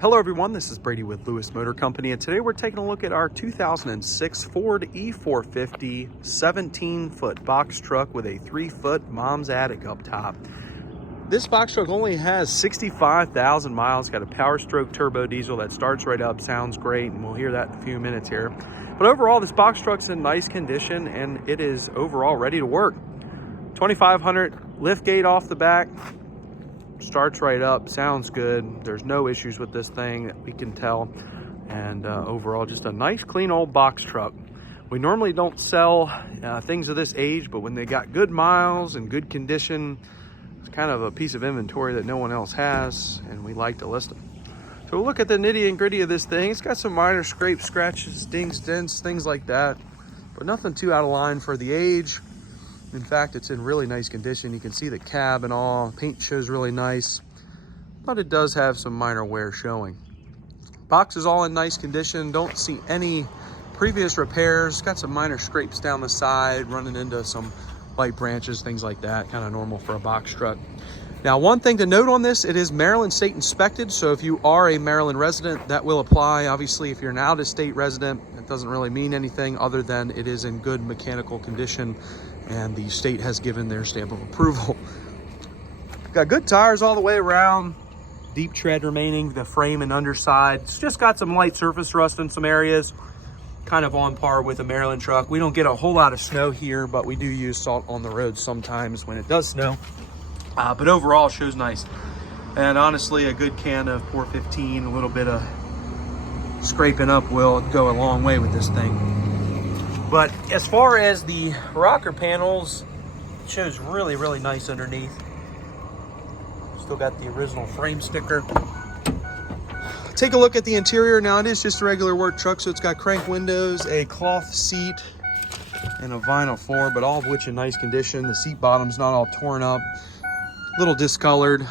Hello everyone, this is Brady with Lewis Motor Company, and today we're taking a look at our 2006 Ford E-450 17-foot box truck with a 3-foot mom's attic up top. This box truck only has 65,000 miles, got a Power Stroke turbo diesel that starts right up, sounds great, and we'll hear that in a few minutes here. But overall, this box truck's in nice condition and it is overall ready to work. 2500 liftgate off the back. Starts right up, sounds good. There's no issues with this thing that we can tell. And overall, just a nice, clean old box truck. We normally don't sell things of this age, but when they got good miles and good condition, it's kind of a piece of inventory that no one else has, and we like to list them. So we'll look at the nitty and gritty of this thing. It's got some minor scrapes, scratches, dings, dents, things like that, but nothing too out of line for the age. In fact, it's in really nice condition. You can see the cab and all. Paint shows really nice, but it does have some minor wear showing. Box is all in nice condition. Don't see any previous repairs. Got some minor scrapes down the side, running into some light branches, things like that. Kind of normal for a box truck. Now, one thing to note on this, it is Maryland state inspected. So if you are a Maryland resident, that will apply. Obviously, if you're an out-of-state resident, it doesn't really mean anything other than it is in good mechanical condition and the state has given their stamp of approval. Got good tires all the way around, deep tread remaining, the frame and underside. It's just got some light surface rust in some areas, kind of on par with a Maryland truck. We don't get a whole lot of snow here, but we do use salt on the road sometimes when it does snow. But overall, shows nice. And honestly, a good can of 415, a little bit of scraping up will go a long way with this thing. But as far as the rocker panels, it shows really, really nice underneath. Still got the original frame sticker. Take a look at the interior. Now, it is just a regular work truck, so it's got crank windows, a cloth seat, and a vinyl floor, but all of which in nice condition. The seat bottom's not all torn up, a little discolored.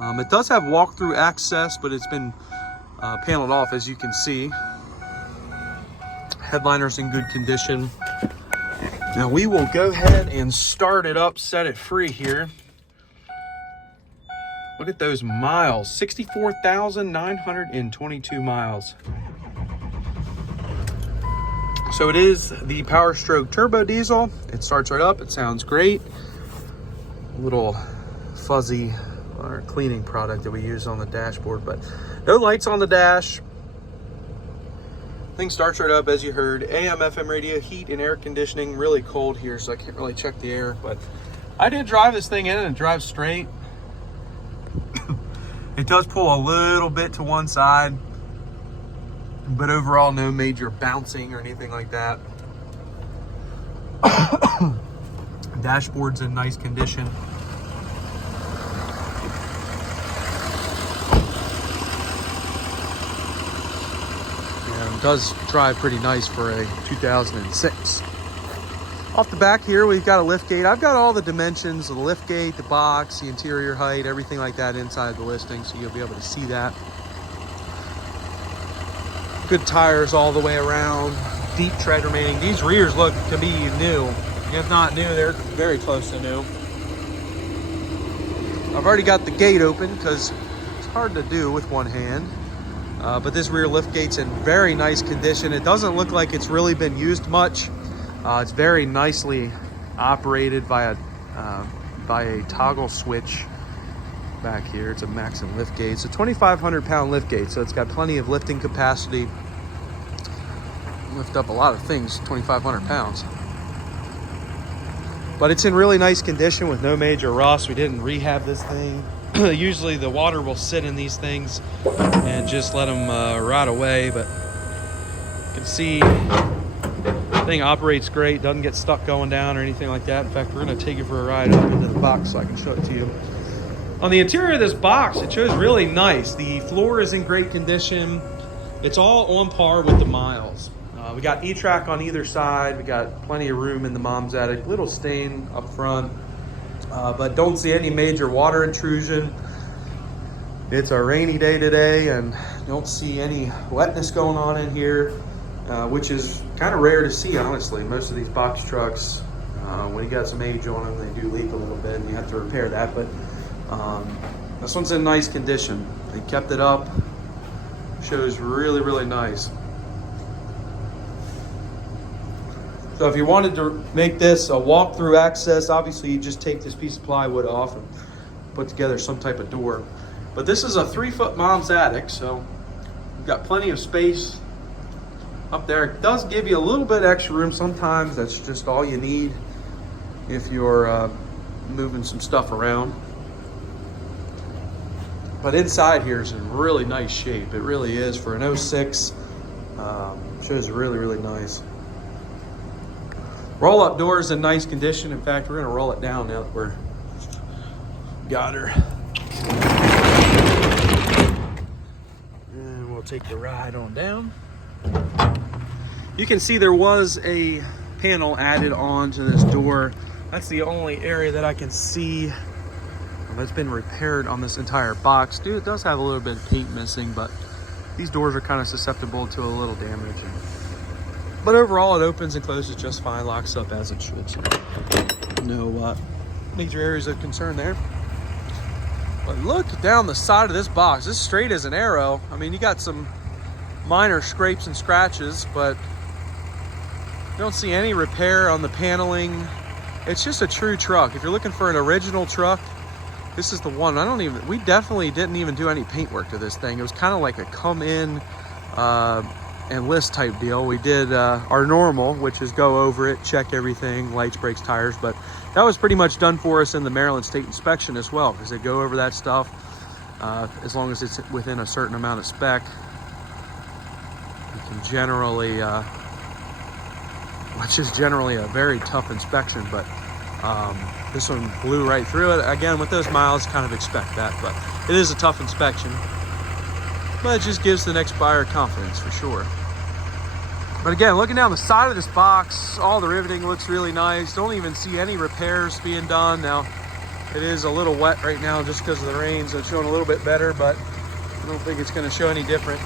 It does have walk-through access, but it's been paneled off, as you can see. Headliner's in good condition. Now we will go ahead and start it up, set it free here. Look at those miles, 64,922 miles. So it is the Power Stroke turbo diesel. It starts right up, it sounds great. A little fuzzy cleaning product that we use on the dashboard, but no lights on the dash. Thing starts right up, as you heard. AM, FM radio, heat and air conditioning. Really cold here, so I can't really check the air, but I did drive this thing in and it drives straight. It does pull a little bit to one side, but overall no major bouncing or anything like that. Dashboard's in nice condition. Does drive pretty nice for a 2006. Off the back here, we've got a liftgate. I've got all the dimensions of the liftgate, the box, the interior height, everything like that inside the listing, so you'll be able to see that. Good tires all the way around, deep tread remaining. These rears look to be new. If not new, they're very close to new. I've already got the gate open because it's hard to do with one hand. But this rear liftgate's in very nice condition. It doesn't look like it's really been used much. It's very nicely operated by a toggle switch back here. It's a Maxim liftgate. It's a 2,500 pound liftgate, so it's got plenty of lifting capacity. Lift up a lot of things, 2,500 pounds. But it's in really nice condition with no major rust. We didn't rehab this thing. Usually the water will sit in these things and just let them rot away, but you can see the thing operates great, doesn't get stuck going down or anything like that. In fact, we're going to take it for a ride up into the box so I can show it to you. On the interior of this box, it shows really nice. The floor is in great condition. It's all on par with the miles. We got E-track on either side. We got plenty of room in the mom's attic. Little stain up front. But don't see any major water intrusion. It's a rainy day today and don't see any wetness going on in here, which is kind of rare to see, honestly. Most of these box trucks, when you got some age on them, they do leak a little bit and you have to repair that. But this one's in nice condition. They kept it up. Shows really, really nice. So if you wanted to make this a walk-through access, obviously you just take this piece of plywood off and put together some type of door. But this is a 3-foot mom's attic, so you've got plenty of space up there. It does give you a little bit extra room. Sometimes that's just all you need if you're moving some stuff around. But inside here is in really nice shape. It really is for an 06. Shows really, really nice. Roll-up door is in nice condition. In fact, we're gonna roll it down now that we're got her. And we'll take the ride on down. You can see there was a panel added on to this door. That's the only area that I can see that's been repaired on this entire box. Dude, it does have a little bit of paint missing, but these doors are kind of susceptible to a little damage. But overall, it opens and closes just fine, locks up as it should. So no major areas of concern there. But look down the side of this box. This is straight as an arrow. I mean, you got some minor scrapes and scratches, but you don't see any repair on the paneling. It's just a true truck. If you're looking for an original truck, this is the one. We definitely didn't even do any paint work to this thing. It was kind of like a come in and list type deal. We did our normal, which is go over it, check everything, lights, brakes, tires, but that was pretty much done for us in the Maryland State Inspection as well, because they go over that stuff as long as it's within a certain amount of spec. You can generally, which is generally a very tough inspection, but this one blew right through it. Again, with those miles, kind of expect that, but it is a tough inspection. But it just gives the next buyer confidence for sure. But again, looking down the side of this box, all the riveting looks really nice. Don't even see any repairs being done. Now, it is a little wet right now just because of the rain, so it's showing a little bit better, but I don't think it's going to show any different.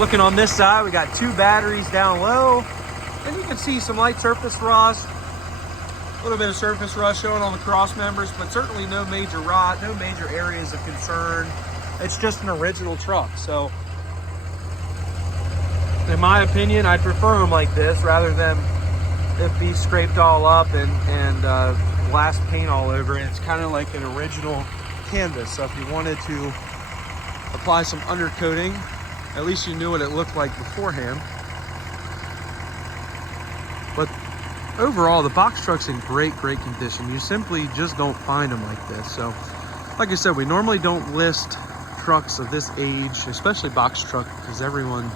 Looking on this side, we got 2 batteries down low, and you can see some light surface rust. A little bit of surface rust showing on the cross members, but certainly no major rot, no major areas of concern. It's just an original truck. So in my opinion, I'd prefer them like this rather than it be scraped all up and glass paint all over it. It's kind of like an original canvas. So if you wanted to apply some undercoating, at least you knew what it looked like beforehand. But overall, the box truck's in great condition. You simply just don't find them like this. So like I said, we normally don't list trucks of this age, especially box truck, because everyone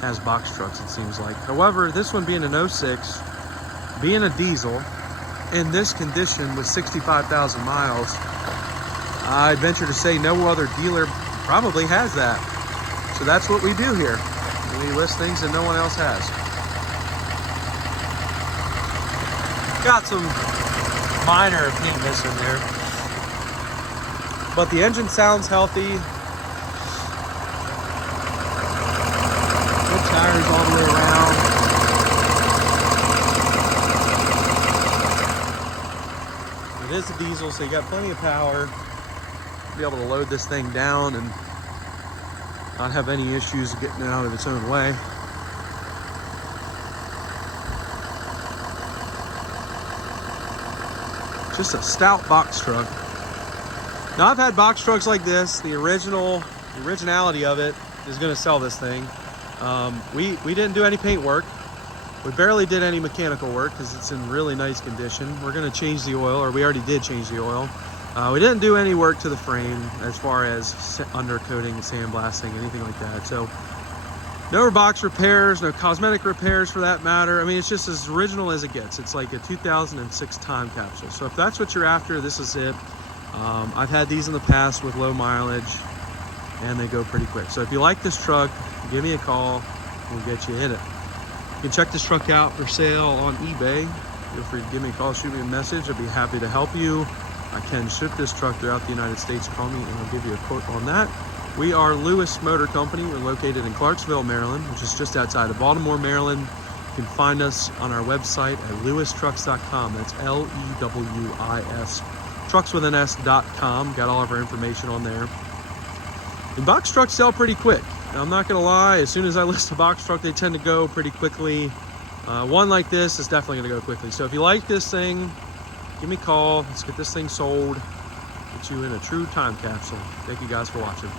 has box trucks, it seems like. However, this one being an 06, being a diesel, in this condition with 65,000 miles, I'd venture to say no other dealer probably has that. So that's what we do here. We list things that no one else has. Got some minor paint missing there, but the engine sounds healthy. Good tires all the way around. It is a diesel, so you got plenty of power to be able to load this thing down and not have any issues getting it out of its own way. Just a stout box truck. Now, I've had box trucks like this. The originality of it is going to sell this thing. We didn't do any paint work. We barely did any mechanical work because it's in really nice condition. We're going to change the oil, or we already did change the oil. We didn't do any work to the frame as far as undercoating, sandblasting, anything like that. So no box repairs, no cosmetic repairs for that matter. I mean, it's just as original as it gets. It's like a 2006 time capsule. So if that's what you're after, this is it. I've had these in the past with low mileage and they go pretty quick. So if you like this truck, give me a call. We'll get you in it. You can check this truck out for sale on eBay. Feel free to give me a call, shoot me a message. I'd be happy to help you. I can ship this truck throughout the United States. Call me and I'll give you a quote on that. We are Lewis Motor Company. We're located in Clarksville, Maryland, which is just outside of Baltimore, Maryland. You can find us on our website at lewistrucks.com. That's L-E-W-I-S. TruckswithaNS.com. Got all of our information on there. And box trucks sell pretty quick. Now, I'm not gonna lie, as soon as I list a box truck, they tend to go pretty quickly. One like this is definitely gonna go quickly. So if you like this thing, give me a call. Let's get this thing sold. Get you in a true time capsule. Thank you guys for watching.